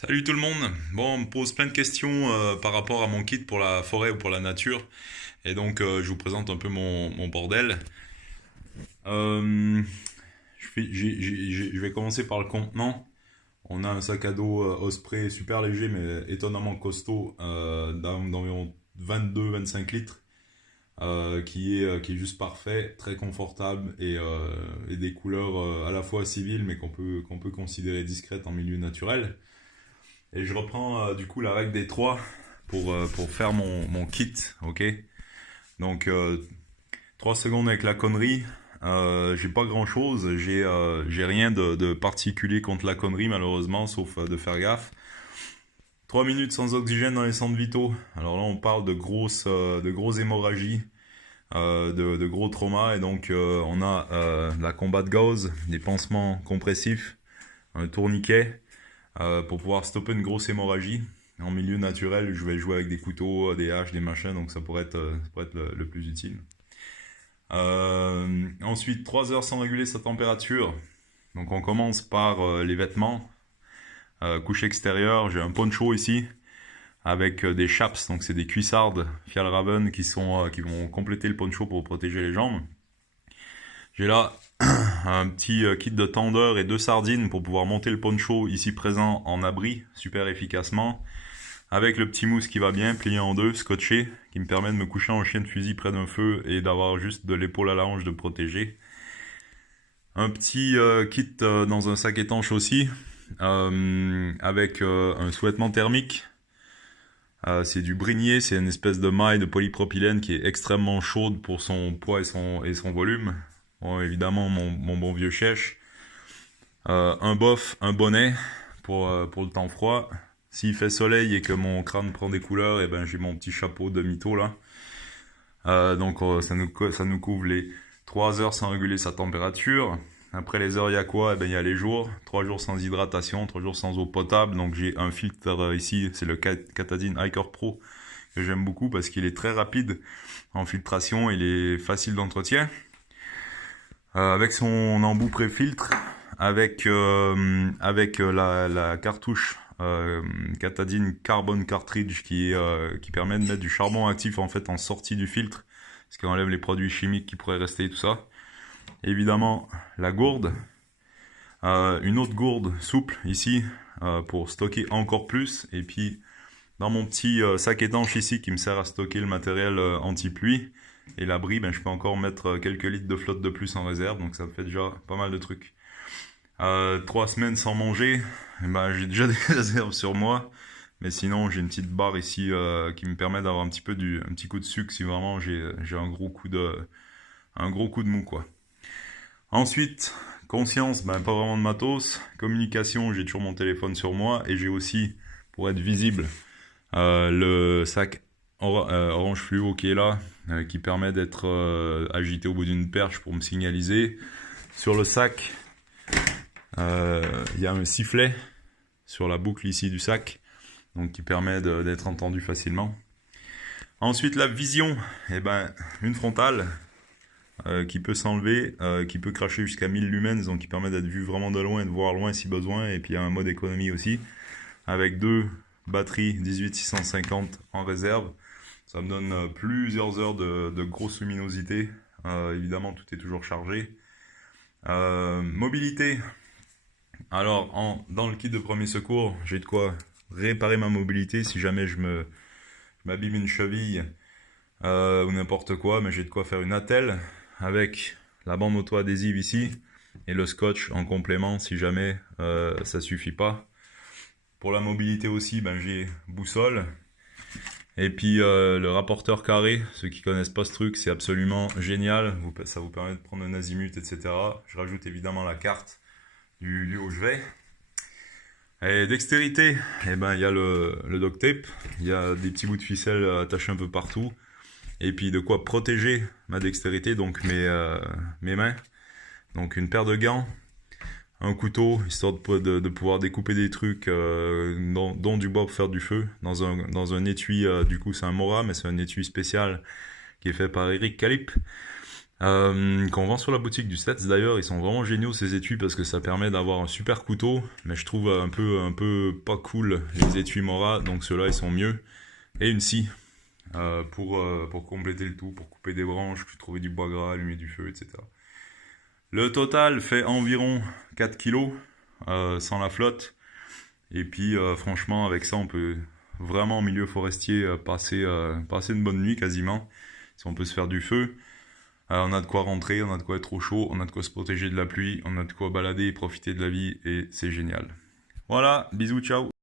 Salut tout le monde. Bon, on me pose plein de questions par rapport à mon kit pour la forêt ou pour la nature. Et donc, je vous présente un peu mon bordel. Euh, je vais commencer par le contenant. On a un sac à dos Osprey super léger mais étonnamment costaud d'environ 22-25 litres qui est juste parfait, très confortable et des couleurs à la fois civiles mais qu'on peut considérer discrètes en milieu naturel. Et je reprends du coup la règle des trois pour faire mon kit, ok? Donc 3 secondes avec la connerie. J'ai pas grand chose, j'ai rien de particulier contre la connerie malheureusement, sauf de faire gaffe. 3 minutes sans oxygène dans les centres vitaux. Alors là on parle de grosses hémorragies, de gros traumas, et donc on a la combat de gauze, des pansements compressifs, un tourniquet, pour pouvoir stopper une grosse hémorragie. En milieu naturel, je vais jouer avec des couteaux, des haches, des machins, donc ça pourrait être le plus utile. Ensuite, 3 heures sans réguler sa température. Donc on commence par les vêtements. Couche extérieure, j'ai un poncho ici avec des chaps, donc c'est des cuissardes Fjallraven qui vont compléter le poncho pour protéger les jambes. J'ai là un petit kit de tendeur et deux sardines pour pouvoir monter le poncho ici présent en abri super efficacement, avec le petit mousse qui va bien, plié en deux, scotché, qui me permet de me coucher en chien de fusil près d'un feu et d'avoir juste de l'épaule à la hanche de protéger. Un petit kit dans un sac étanche aussi, avec un sous-vêtement thermique. C'est du brignier, c'est une espèce de maille de polypropylène qui est extrêmement chaude pour son poids et son volume. Bon, évidemment, mon bon vieux chèche. Un bof, un bonnet pour le temps froid. S'il fait soleil et que mon crâne prend des couleurs, et ben j'ai mon petit chapeau de mytho là. Donc ça nous couvre les 3 heures sans réguler sa température. Après les heures, il y a quoi? Eh ben, il y a les jours. 3 jours sans hydratation, 3 jours sans eau potable. Donc j'ai un filtre ici, c'est le Katadyn Hiker Pro, que j'aime beaucoup parce qu'il est très rapide en filtration, il est facile d'entretien. Avec son embout pré-filtre, avec la cartouche Katadyn Carbon Cartridge qui permet de mettre du charbon actif en fait en sortie du filtre, ce qui enlève les produits chimiques qui pourraient rester et tout ça. Évidemment la gourde, une autre gourde souple ici pour stocker encore plus, et puis dans mon petit sac étanche ici qui me sert à stocker le matériel anti-pluie et l'abri, ben, je peux encore mettre quelques litres de flotte de plus en réserve, donc ça me fait déjà pas mal de trucs. 3 semaines sans manger, eh ben, j'ai déjà des réserves sur moi, mais sinon j'ai une petite barre ici qui me permet d'avoir un petit coup de sucre si vraiment j'ai un gros coup de mou quoi. Ensuite, conscience, ben, pas vraiment de matos. Communication, j'ai toujours mon téléphone sur moi, et j'ai aussi, pour être visible, le sac orange fluo qui est là, qui permet d'être agité au bout d'une perche pour me signaliser. Sur le sac, il y a un sifflet sur la boucle ici du sac, donc qui permet d'être entendu facilement. Ensuite, la vision, eh ben, une frontale qui peut s'enlever, qui peut cracher jusqu'à 1000 lumens, donc qui permet d'être vu vraiment de loin et de voir loin si besoin. Et puis il y a un mode économie aussi, avec deux batteries 18650 en réserve. Ça me donne plusieurs heures de grosse luminosité. Évidemment, tout est toujours chargé. Mobilité. Alors, dans le kit de premier secours, j'ai de quoi réparer ma mobilité si jamais je m'abîme une cheville ou n'importe quoi, mais j'ai de quoi faire une attelle avec la bande auto-adhésive ici et le scotch en complément si jamais ça suffit pas. Pour la mobilité aussi, ben, j'ai boussole. Et puis le rapporteur carré, ceux qui connaissent pas ce truc, c'est absolument génial. Ça vous permet de prendre un azimut, etc. Je rajoute évidemment la carte du lieu où je vais. Et dextérité, eh ben, il y a le duct tape, il y a des petits bouts de ficelle attachés un peu partout. Et puis de quoi protéger ma dextérité, donc mes mains. Donc une paire de gants, un couteau, histoire de pouvoir découper des trucs, dont du bois pour faire du feu, dans un étui, du coup c'est un Mora, mais c'est un étui spécial qui est fait par Eric Calip. Qu'on vend sur la boutique du Stats d'ailleurs, ils sont vraiment géniaux ces étuis parce que ça permet d'avoir un super couteau, mais je trouve un peu pas cool les étuis Mora, donc ceux-là ils sont mieux. Et une scie pour compléter le tout, pour couper des branches, trouver du bois gras, allumer du feu, etc. Le total fait environ 4 kilos sans la flotte. Et puis franchement avec ça on peut vraiment en milieu forestier passer une bonne nuit quasiment. Si on peut se faire du feu. On a de quoi rentrer, on a de quoi être au chaud, on a de quoi se protéger de la pluie, on a de quoi balader et profiter de la vie et c'est génial. Voilà, bisous, ciao.